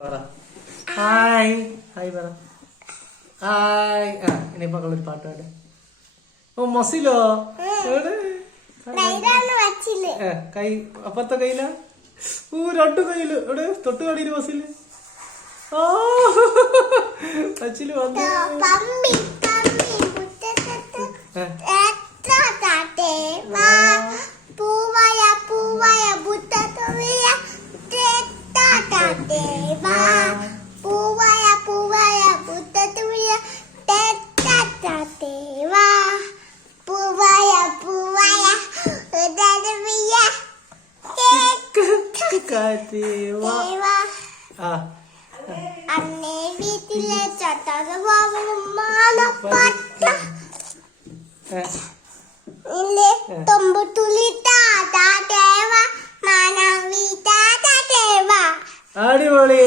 Hi hi പറ hi. ഇനിയിപ്പോ ഒരു പാട്ട് പാട്. ഓ മസിലോ കൈ അപ്പത്തെ കയ്യില രണ്ടു കയ്യില് ഇവിടെ തൊട്ട് കടിയില് മസില് അച്ചില് വന്നു. വീട്ടിലെ അടിപൊളി.